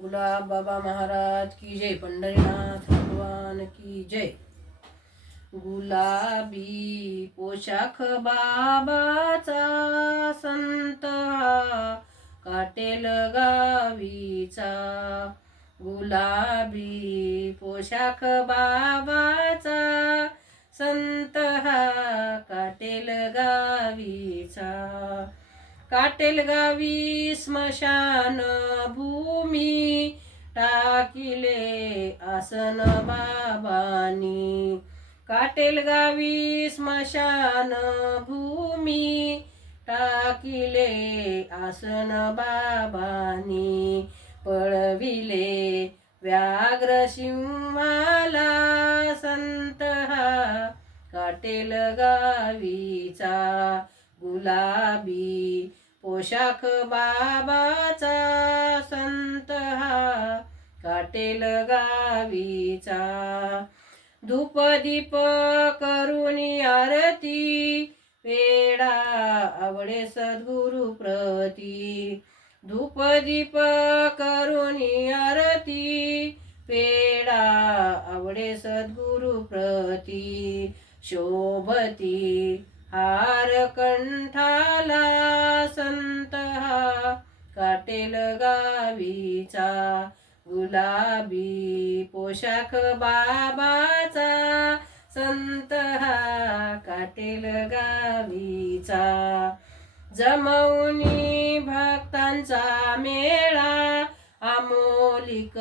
गुलाब बाबा महाराज की जय, पंढरीनाथ भगवान की जय। गुलाबी पोशाख बाबाचा, संत हा काटेल गावीचा। गुलाबी पोशाख बाबाचा, संत हा काटेल गावीचा। काटेल गावी स्मशान भूमी, टाकिले आसन बाबांनी। काटेल गावी स्मशान भूमी, टाकिले आसन बाबांनी। पळविले व्याघ्र सिंहाला, संत हा काटेल गावीचा। गुलाबी पोशाख बाबाचा, संत हा काटेल गावीचा। धूपदीप करुणी आरती, वेडा आवडे सद्गुरु प्रती। धूपदीप करुणी आरती, वेडा आवडे सद्गुरु प्रती। शोभती हार कंठाला, संत हा काटेल गावीचा। गुलाबी पोशाख बाबाचा, संत हा काटेल गावीचा। जमवूनी भक्तांचा मेळा, आमोलिक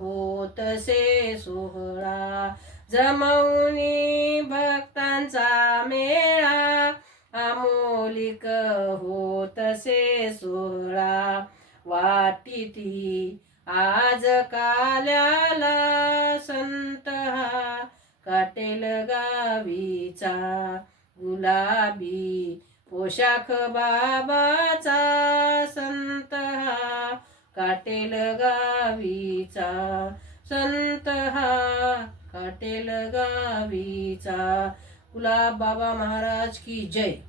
होतसे सोहळा। जमवूनी भक्तांचा मेळा, आमोलिक होतसे सोहळा। वाटीती आज काल्याला, संत हा काटेल गावीचा। गुलाबी पोशाख बाबाचा, संत हा काटेल गावीचा। संत हा काटेल गावीचा। गुलाब बाबा महाराज की जय।